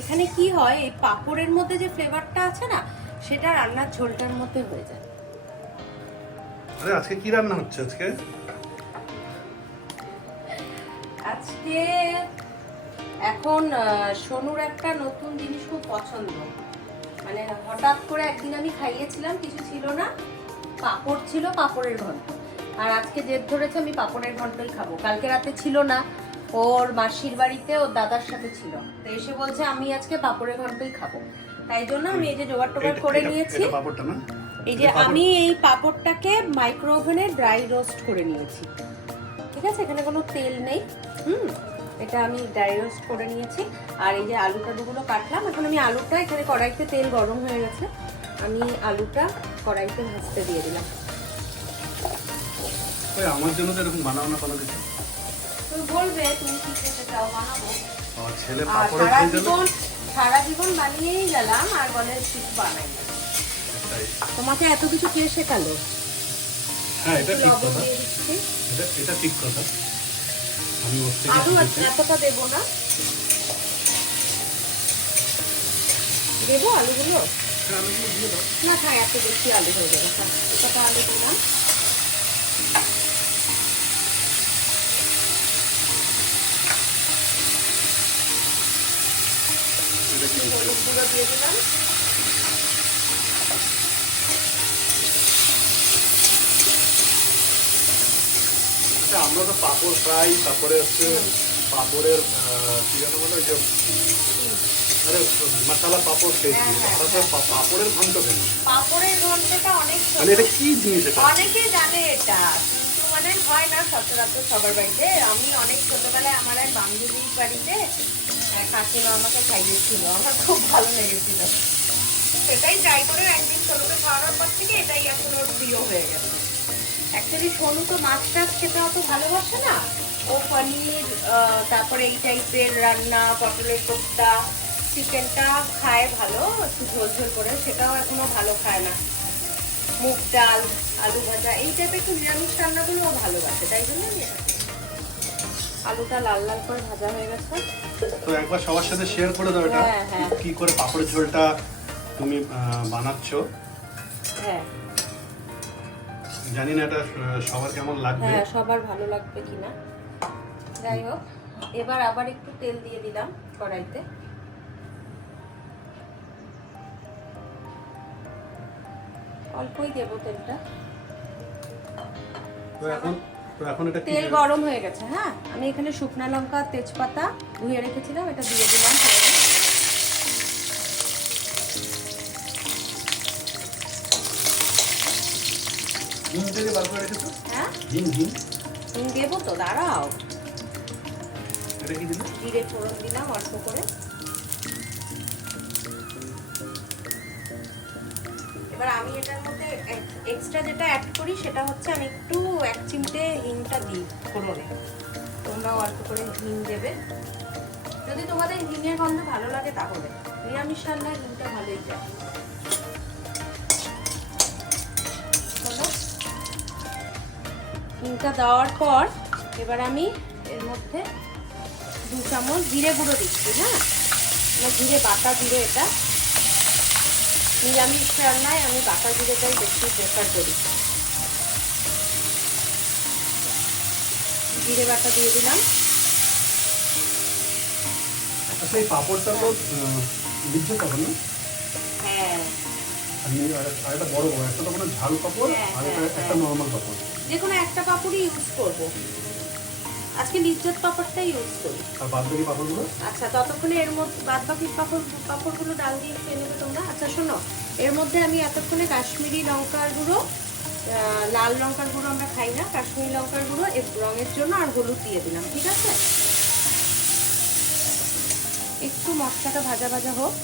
এখানে কি হয়, এই পাঁপড়ের মধ্যে যে ফ্লেভারটা আছে না, সেটা রান্নার ঝোলটার মধ্যে হয়ে যায়। আরে আজকে কি রান্না হচ্ছে আজকে? আজকে এখন সোনুর একটা নতুন জিনিস খুব পছন্দ, মানে হঠাৎ করে একদিন আমি খাইয়েছিলাম, কিছু ছিল না, পাঁপড় ছিল, পাঁপড়ের ঘন্ট। আর আজকে জেদ ধরেছে আমি পাঁপড়ের ঘন্টই খাবো। কালকে রাতে ছিল না, ওর মাসির বাড়িতে ওর দাদার সাথে ছিল, তো এসে বলছে আমি আজকে পাঁপড়ের ঘন্টই খাবো। তাই জন্য আমি এই যে জোগাড় টোগাড় করে নিয়েছি। পাঁপড়টা না, এই যে আমি এই পাঁপড়টাকে মাইক্রো ওভেনে ড্রাই রোস্ট করে নিয়েছি, ঠিক আছে? এখানে কোনো তেল নেই। এটা আমি ড্রাই রোস্ট করে নিয়েছি। আর এই যে আলুটা দুগুলো কাটলাম, এখন আমি আলুটা, এখানে কড়াইতে তেল গরম হয়ে গেছে, আমি আলুটা কড়াইতে ভাজতে দিয়ে দিলাম। ওই আমার জন্য তো এরকম বানাও না কোনো কিছু। তুমি বলবে তুমি কি খেতে চাও, বানাবো। ছেলে আর পাঁপড়ে সারা জীবন বানিয়েই গেলাম, আর বলে কিছু বানাই না। তোমাকে এত কিছু কে শেখালো? হ্যাঁ, এটা ঠিক কথা, দিয়ে দিচ্ছি। এটা ঠিক কথা। আমি ওর থেকে আলু এতটা দেবো না, দেবো আলুগুলো? হ্যাঁ, আলুগুলো দিয়ে দাও। না খাই, এত বেশি আলু হয়ে যাবে। কত আলু দিলাম। হলুদ গুঁড়ো দিয়ে দিলাম। আচ্ছা, আমরা তো পাঁপড় ফ্রাই, তারপরে হচ্ছে পাঁপড়ের কি যেন বলে, ওই যে আরে মশলা পাঁপড় খেয়েছি। আমরা তো পাঁপড়ের ঘন্ট কেন? পাঁপড়ের ঘন্টটা অনেক মানে এটা কি জিনিস? এটা অনেকে জানে এটা, কিন্তু মানে হয় না সচরাচর সবার বাড়িতে। আমি অনেক ছোটবেলায় আমার এক বান্ধবীর বাড়িতে কাকিমা আমাকে খাইয়েছিল, আমার খুব ভালো লেগেছিল। সেটাই ট্রাই করে একদিন সোনুকে খাওয়ানোর পর থেকে এটাই এখন ওর প্রিয় হয়ে গেছে। অ্যাকচুয়ালি সোনু তো মাছ টাছ খেতে অত ভালোবাসে না, ও পনির, তারপরে এই টাইপের রান্না, পটলের কোপ্তা, চিকেনটা খায় ভালো, একটু ঝোল ঝোল করে, সেটাও এখনো ভালো খায় না। মুগ ডাল, আলু ভাজা, এই টাইপের একটু নিরামিষ রান্নাগুলো ও ভালোবাসে, তাই জন্য আমি এটা করি। আলুটা লাল লাল করে ভাজা হয়ে গেছে। তো একবার সবার সাথে শেয়ার করে দাও এটা, হ্যাঁ। কি করে পাঁপড়ের ঝোলটা তুমি বানাচ্ছো। হ্যাঁ, জানি না এটা সবার কেমন লাগবে। হ্যাঁ, সবার ভালো লাগবে কিনা। যাই হোক, এবার আবার একটু তেল দিয়ে দিলাম কড়াইতে। অল্পই দেবো তেলটা। তো এখন এটা তেল গরম হয়ে গেছে। হ্যাঁ, আমি এখানে শুকনা লঙ্কা, তেজপাতা ধুয়ে রেখেছিলাম, এটা দিয়ে দিলাম। হিং থেকে বার করে রেখেছো? হ্যাঁ, হিং দেবো তো, দাঁড়াও। এটা কি দিলে? জিরে ফোড়ন দিলাম অল্প করে। এবার আমি এটার মধ্যে এক্সট্রা যেটা অ্যাড করি সেটা হচ্ছে, আমি একটু 1 চিমটে হিংটা দিই ফোড়নে। তোমরাও অল্প করে হিং দেবে, যদি তোমাদের হিঙের গন্ধ ভালো লাগে তাহলে। নিরামিষ রান্নায় হিংটা ভালোই যায়। হিংটা দেওয়ার পর এবার আমি এর মধ্যে 2 চামচ জিরে গুঁড়ো দিচ্ছি। হ্যাঁ, আমার জিরে, বাটা জিরে। এটা নিরামিষ রান্নায় আমি বাটা জিরেটাই বেশি প্রেফার করি। জিরে বাটা দিয়ে দিলাম। আচ্ছা, এই পাঁপড়টা তো লিজ্জত পাপড় না? হ্যাঁ, আর একটা বড় একটা তো মানে ঝাল পাঁপড়, আর একটা নর্মাল পাঁপড়। যে কোনো একটা পাঁপড়ই ইউজ করব। আজকে লিজ্জত পাঁপড়টাই ইউজ করি। আর বাদ বাকি পাঁপড়গুলো? আচ্ছা, ততক্ষণে এর মধ্যে বাদ বাকি পাঁপড়গুলো ডাল দিয়ে খেয়ে নেবে তোমরা। আচ্ছা শোনো, এর মধ্যে আমি এতক্ষণে কাশ্মীরি লঙ্কার গুঁড়ো, লাল লঙ্কার গুঁড়ো আমরা খাই না, কাশ্মীরি লঙ্কার গুঁড়ো রঙের জন্য, আর হলুদ দিয়ে দিলাম। ঠিক আছে, একটু মশলাটা ভাজা ভাজা হোক,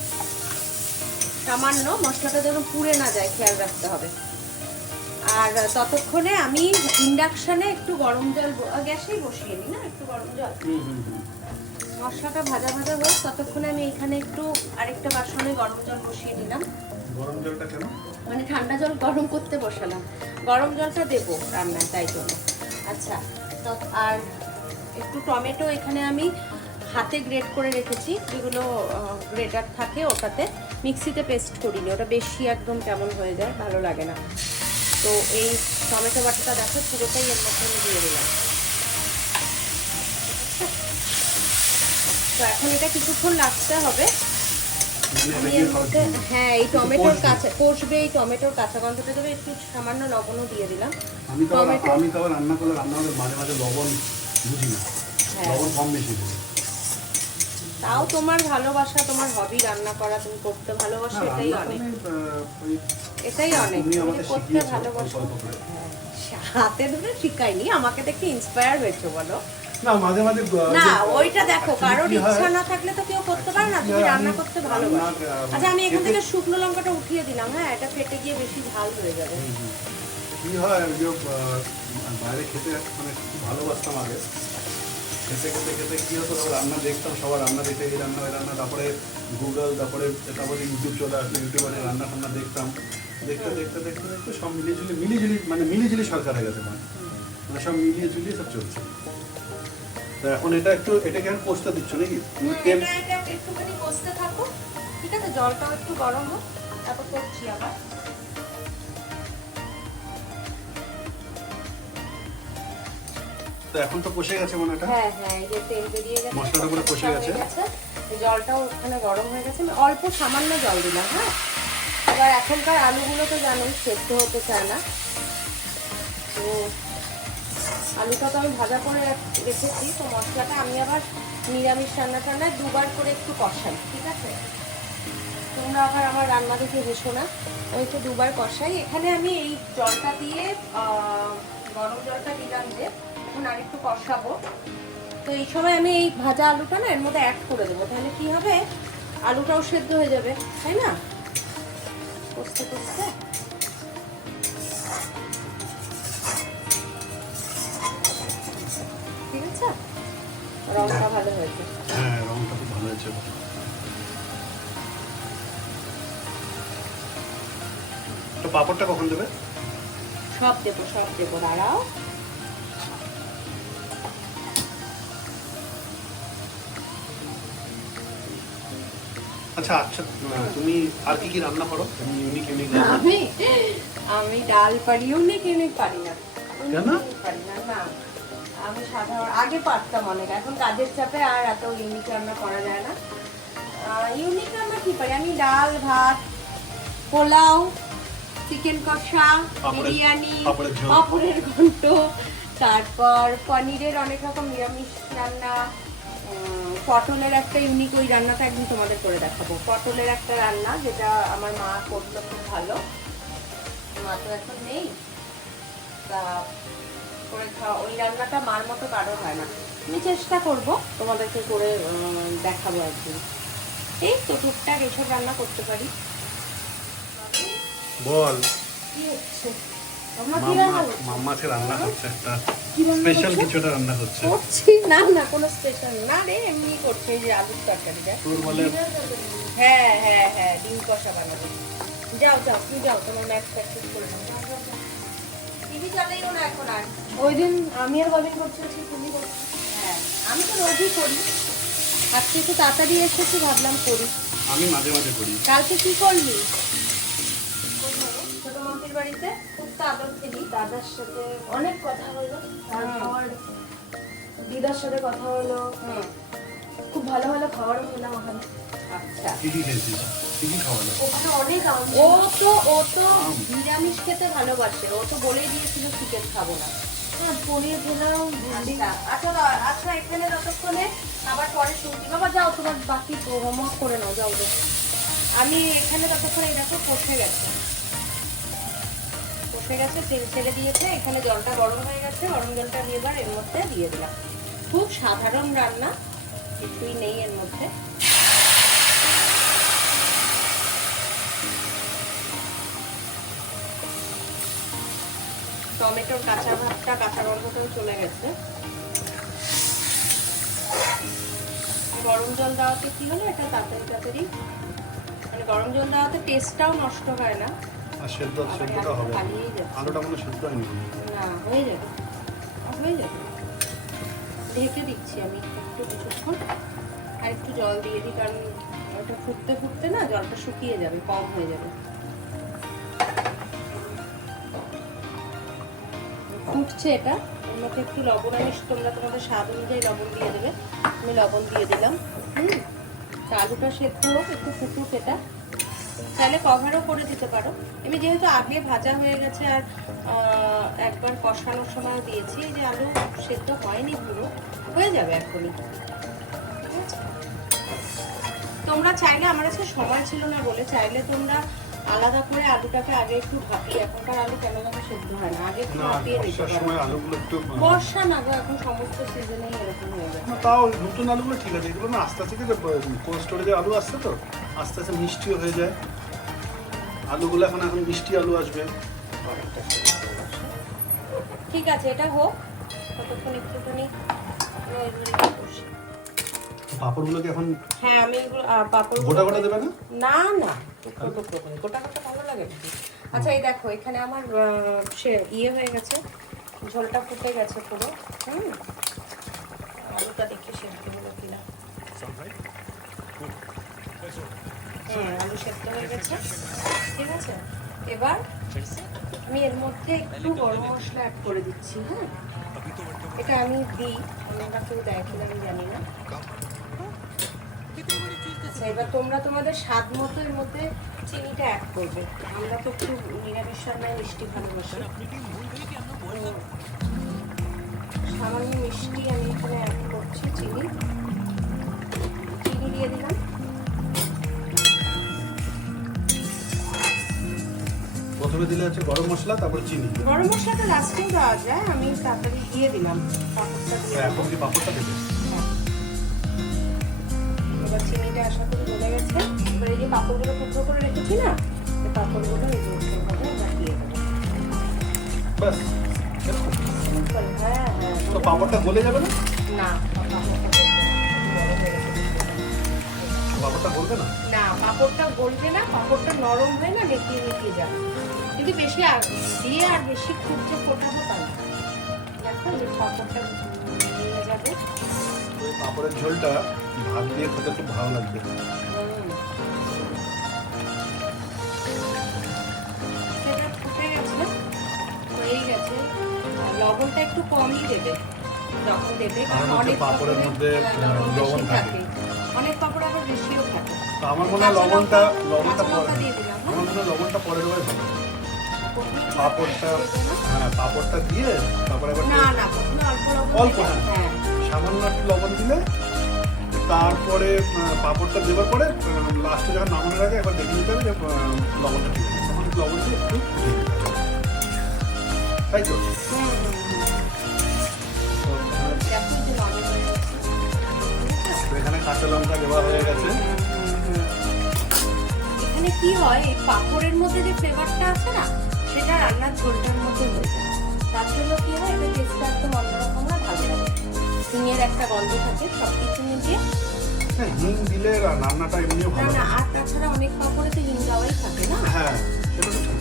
সামান্য, মশলাটা যেন পুড়ে না যায় খেয়াল রাখতে হবে। আর ততক্ষণে আমি ইন্ডাকশনে একটু গরম জল, গ্যাসেই বসিয়ে নিই না, একটু গরম জল। মশলাটা ভাজা ভাজা হোক, ততক্ষণে আমি এখানে একটু আরেকটা বাসনে গরম জল বসিয়ে দিলাম। গরম জলটা কেন? মানে ঠান্ডা জল গরম করতে বসালাম, গরম জলটা দেবো রান্নায়, তাই জন্য। আচ্ছা, তো আর একটু টমেটো এখানে আমি হাতে গ্রেট করে রেখেছি, যেগুলো গ্রেটার থাকে ওটাতে, মিক্সিতে পেস্ট করিনি, ওটা বেশি একদম কেমন হয়ে যায়, ভালো লাগে না। তো এই টমেটো বাটাটা দেখো পুরোটাই এর মধ্যে আমি দিয়ে দিলাম। তো এখন এটা কিছুক্ষণ রাখতে হবে। আমি এর মধ্যে হ্যাঁ এই টমেটোর কাঁচা কষবে, এই টমেটোর কাঁচা গন্ধটা দেবে, একটু সামান্য লবণও দিয়ে দিলাম। আমি তো রান্না করলে মাঝে মাঝে লবণ বুঝি না, লবণ কম বেশি দিই। তাও তোমার ভালোবাসা, তোমার হবি রান্না করা, তুমি করতে ভালোবাসো, এটাই অনেক, এটাই অনেক, তুমি করতে ভালোবাসো। হাতে ধরে শিখাইনি, আমাকে দেখে ইন্সপায়ার হয়েছে বলো না, মাঝে মাঝে না, ওইটা দেখো, কারোর ইচ্ছা না থাকলে তো কেউ করতে পারে না, তুমি রান্না করতে ভালোবাসো। আচ্ছা আমি এখান থেকে শুকনো লঙ্কাটা উঠিয়ে দিলাম, হ্যাঁ এটা ফেটে গিয়ে বেশি ঝাল হয়ে যাবে। কি হয় যে বাইরে খেতে মানে খুব ভালোবাসতাম আগে, খেতে খেতে খেতে কি হতো, রান্না দেখতাম, সবার রান্না দেখে এই রান্না ওই রান্না, তারপরে গুগল, তারপরে ইউটিউব চলে আসলো, ইউটিউবে রান্না টান্না দেখতাম, দেখতে দেখতে দেখতে দেখতে সব মিলিয়ে সরকার হয়ে গেছে, মানে সব মিলিয়ে ঝুলিয়ে সব চলছে। এখন এটাকে এখন কষতে দিচ্ছ নাকি? একটুখানি কষতে থাকো, ঠিক আছে, জলটাও একটু গরম হোক, তারপর করছি আবার। তো এখন তো কষে গেছে মনে হয়, হ্যাঁ হ্যাঁ এই যে তেল বেরিয়ে গেছে, মশলাটা পুরো কষে গেছে, জলটাও ওখানে গরম হয়ে গেছে, আমি অল্প সামান্য জল দিলাম। হ্যাঁ এবার এখনকার আলুগুলো তো জানোই সেদ্ধ হতে চায় না, তো আলুটা তো আমি ভাজা করে রেখেছি, তো মশলাটা আমি আবার নিরামিষ রান্নায় দুবার করে একটু কষাই, ঠিক আছে, তোমরা আবার আমার রান্না দেখে হেসো না, ওই তো দুবার কষাই। এখানে আমি এই জলটা দিয়ে গরম জলটা দিলাম, যে এখন আর একটু কষাবো। তো এই সময় আমি এই ভাজা আলুটা না এর মধ্যে অ্যাড করে দেবো, তাহলে কি হবে, আলুটাও সেদ্ধ হয়ে যাবে, তাই না, কষতে কষতে। ঠিক আছে, রংটা ভালো হয়েছে, হ্যাঁ রংটা খুব ভালো হয়েছে। তো পাপড়টা কখন দেবে? সব দেবো, দাঁড়াও। আচ্ছা আচ্ছা, তুমি আর কি কি রান্না করো? তুমি ইউনিক আমি ডাল পারি, ইউনিক পারি না। কেন? পারি না, না আমি সাধারণ, আগে পারতাম অনেক, এখন কাজের চাপে আর এত ইউনিক রান্না করা যায় না। ইউনিক রান্না কি পারি আমি, ডাল ভাত, পোলাও, চিকেন কষা, বিরিয়ানি, পাপড়ের ঘন্ট, তারপর পনিরের অনেক রকম নিরামিষ রান্না, পটলের একটা ইউনিক, ওই রান্নাটা একদিন তোমাদের করে দেখাবো। পটলের একটা রান্না যেটা আমার মা করতো খুব ভালো, মা তো এখন নেই, তা করে খাওয়া, ওই রান্নাটা মার মতো কারো হয় না। আমি চেষ্টা করব তোমাদেরকে করে দেখাবো একদিন। এই তো টুকটাক এইসব রান্না করতে পারি। বল কি হচ্ছে? মাম্মাকে রান্না করছে, একটা স্পেশাল কিছু একটা রান্না করছে। করছি না, না কোনো স্পেশাল না রে, এমনি করছে, এই যে আলুর তরকারিটা। তোর বলে হ্যাঁ হ্যাঁ হ্যাঁ ডিম কষা বানাবো। যাও যাও তুমি যাও, তোমার ম্যাচ প্র্যাকটিস করে নাও। টিভি চালাইও না এখন আর। ওই দিন আমি আর বাবিন করছি, তুমি করছো। হ্যাঁ আমি তো রোজই করি, আজকে একটু তাড়াতাড়ি এসেছি, ভাবলাম করি। আমি মাঝে মাঝে করি। কালকে কি করলি? ছোট মাম্পির বাড়িতে খুব তো আদর খেলি, দাদার সাথে অনেক কথা হলো, তারপর দিদার সাথে কথা হলো, খুব ভালো ভালো খাবারও খেলাম ওখানে। আচ্ছা কি কি খেয়েছিস? কি কি খাওয়ালো? ওখানে অনেক ও তো নিরামিষ খেতে ভালোবাসে, ও তো বলেই দিয়েছিল চিকেন খাবো না। হ্যাঁ পনির খেলাম। আচ্ছা এখানে যতক্ষণে আবার পরে শুনছি, বাবা যাও তোমার বাকি হোমওয়ার্ক করে নাও, যাও যাও। আমি এখানে ততক্ষণ এই দেখো কষে গেছে, তেল ছেড়ে দিয়েছে, এখানে জলটা গরম হয়ে গেছে, গরম জলটা আমি এবার এর মধ্যে দিয়ে দিলাম। খুব সাধারণ রান্না, কিছুই নেই এর মধ্যে। টমেটোর কাঁচা ভাতটা, কাঁচা গন্ধটাও চলে গেছে। গরম জল দেওয়াতে কি হলো, এটা তাড়াতাড়ি মানে গরম জল দেওয়াতে টেস্টটাও নষ্ট হয় না, আর সেদ্ধটা হবে, আলুটা মনে সেদ্ধ হয়নি না, হয়ে যাবে ঢেকে দিচ্ছি আমি একটু কিছুক্ষণ। আর একটু জল দিয়ে দিই, কারণ ওটা ফুটতে ফুটতে না জলটা শুকিয়ে যাবে, কম হয়ে যাবে। ফুটছে এটা, এর মধ্যে একটু লবণ আনিস, তোমরা তোমাদের স্বাদ অনুযায়ী লবণ দিয়ে দেবে। আমি লবণ দিয়ে দিলাম। আলুটা সেদ্ধ হোক, একটু ফুটুক এটা। চাইলে কভারও করে দিতে পারো। আমি যেহেতু আগে ভাজা হয়ে গেছে আর একবার কষানোর সময় দিয়েছি, যে আলু সেদ্ধ হয়নি পুরো, হয়ে যাবে এখনই। তোমরা চাইলে, আমার কাছে সময় ছিল না বলে, চাইলে তোমরা আলাদা করে আলুটাকে আগে একটু ভাপিয়ে, এখনকার আলু কেন যেন সেদ্ধ হয় না, আগে একটু ভাপিয়ে দিতে পারো। আলুগুলো একটু বর্ষা না গো, এখন সমস্ত সিজনেই এরকম হয়ে যায়। তাও নতুন আলুগুলো ঠিক আছে, এগুলো না আস্তে আস্তে কোল্ড স্টোরেজে আলু আসছে তো আস্তে আস্তে মিষ্টিও হয়ে যায় আলুগুলো। এখন মিষ্টি আলু আসবে। ঠিক আছে, এটা হোক ততক্ষণ একটুখানি পাঁপড়গুলোকে এখন, হ্যাঁ আমি এগুলো পাঁপড় গোটা গোটা দেবে না? না না, টুকরো টুকরো করে, গোটা গোটা ভালো লাগে নাকি? আচ্ছা এই দেখো, এখানে আমার সে ইয়ে হয়ে গেছে, ঝোলটা ফুটে গেছে পুরো। আলুটা দেখে সেদ্ধ হলো কিনা। হ্যাঁ, আলু সেদ্ধ হয়ে গেছে। ঠিক আছে, এবার আমি এর মধ্যে একটু গরম মশলা অ্যাড করে দিচ্ছি। হ্যাঁ, এটা আমি দিই, আমরা কেউ দেয় কিনা আমি জানি না। আচ্ছা, এবার তোমরা তোমাদের স্বাদ মতো এর মধ্যে চিনিটা অ্যাড করবে। আমরা তো একটু নিরামিষ রান্নায় মিষ্টি ভালোবাসি। সামান্য মিষ্টি আমি এখানে অ্যাড করছি, চিনি দিয়ে দিলাম। প্রথমে দিলে হচ্ছে গরম মশলা, তারপর চিনি। গরম মশলাটা লাস্টেও দেওয়া যায়, আমি তাড়াতাড়ি দিয়ে দিলাম পাঁপড়টা দিয়ে। এখন কি পাঁপড়টা দেবে? এবার চিনিটা আশা করি গলে গেছে। এবার এই যে পাঁপড়গুলো টুকরো করে রেখেছি না, এই পাঁপড়গুলো এই যে দিয়ে দেবো। ব্যাস। হ্যাঁ, তো পাঁপড়টা গলে যাবে না? না, পাঁপড়টা গলবে না? না, পাঁপড়টা গলবে না, পাঁপড়টা নরম হয়ে না নেতিয়ে যাবে। কিন্তু বেশি দিয়ে আর বেশি খুব যে ফোটাবো তা না। দেখো যে পাঁপড়টা নিয়ে যাবে। ওই পাঁপড়ের ঝোলটা ভাত দিয়ে খেতে খুব ভালো লাগবে। সেটা ফুটে গেছে, হয়েই গেছে। লবণটা একটু কমই দেবে যখন দেবে, কারণ অনেক পাঁপড়ের মধ্যে লবণ থাকে, অনেক পাঁপড় আবার বেশিও থাকে। আমার মনে হয় লবণটা দিয়ে দিলাম। আমার মনে হয় লবণটা পরে দেওয়াই ভালো। পাঁপড়টা দিয়ে তারপরে না না, প্রথমে অল্প লবণ, অল্প, হ্যাঁ সামান্য একটু লবণ দিলে, তারপরে পাঁপড়টা দেওয়ার পরে লাস্টে যখন নামানোর আগে একবার দেখে নিতে হবে যে লবণটা ঠিক আছে, তখন লবণ দিয়ে একটু তাই তো। এখানে কাঁচা লঙ্কা দেওয়া হয়ে গেছে। এখানে কি হয়, এই পাঁপড়ের মধ্যে যে ফ্লেভারটা আছে না, সেটা রান্নার ঝোলটার মধ্যে হয়ে যায়। তার জন্য কি হয়, এটা টেস্টটা একদম অন্যরকম হয়, ভালো লাগে। হিঙের একটা গন্ধ থাকে সব কিছু মিলিয়ে। হ্যাঁ, হিং দিলে রান্নাটা এমনিও ভালো। না, আর তাছাড়া অনেক পাঁপড়ে তো হিং দেওয়াই থাকে না। হ্যাঁ, সেটা তো ঠিক।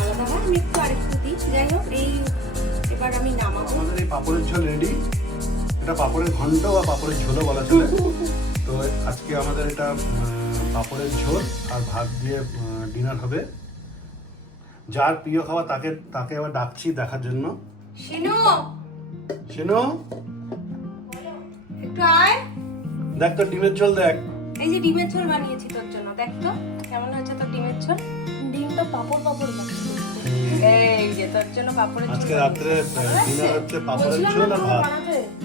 আলাদা হয়, আমি একটু আরেকটু দিই। যাই হোক, এই এবার আমি নামাবো। আমাদের এই পাঁপড়ের ঝোল রেডি। এটা পাঁপড়ের ঘন্ট বা পাঁপড়ের ঝোলও বলা চলে। তো আজকে আমাদের এটা পাঁপড়ের ঝোল আর ভাত দিয়ে ডিনার হবে। যার প্রিয় খাওয়া তাকে আবার ডাকছি দেখার জন্য। শিনু, একটু আয়। দেখ তো ডিমের ঝোল দেখ। এই যে ডিমের ঝোল বানিয়েছি তোর জন্য, দেখ তো কেমন হয়েছে তোর ডিমের ঝোল। ডিমটা পাঁপড় লাগছে। এই যে তোর জন্য পাঁপড়ের ঝোল। আজকে রাত্রে ডিনার হচ্ছে পাঁপড়ের ঝোল আর ভাত।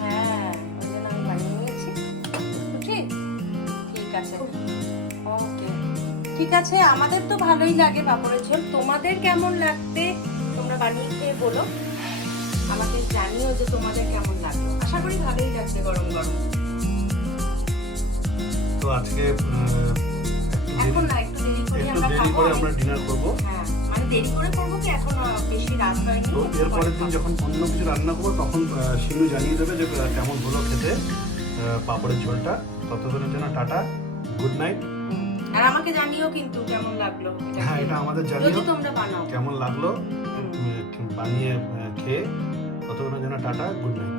হ্যাঁ, ওই জন্য আমি বানিয়ে নিয়েছি। ঠিক আছে, ওকে, ঠিক আছে। আমাদের তো ভালোই লাগে পাঁপড়ের ঝোল। তোমাদের কেমন লাগবে তোমরা বানিয়ে খেয়ে বলো, আমাকে জানিও যে তোমাদের কেমন লাগলো। আশা করি ভালোই লাগবে গরম গরম। তো আজকে এখন না, একটু দেরি করে আমরা ডিনার করবো। হ্যাঁ, মানে দেরি করে করবো কি, এখন বেশি রাত হয়নি। তো এরপরের দিন যখন অন্য কিছু রান্না করবো তখন শিনু জানিয়ে দেবে যে কেমন হলো খেতে পাঁপড়ের ঝোলটা। ততদিনের জন্য টাটা, গুড নাইট। আর আমাকে জানিও কিন্তু কেমন লাগলো। হ্যাঁ, এটা আমাদের জানিও যদি তোমরা বানাও কেমন লাগলো বানিয়ে খেয়ে। ততদিনের জন্য টাটা, গুড নাইট।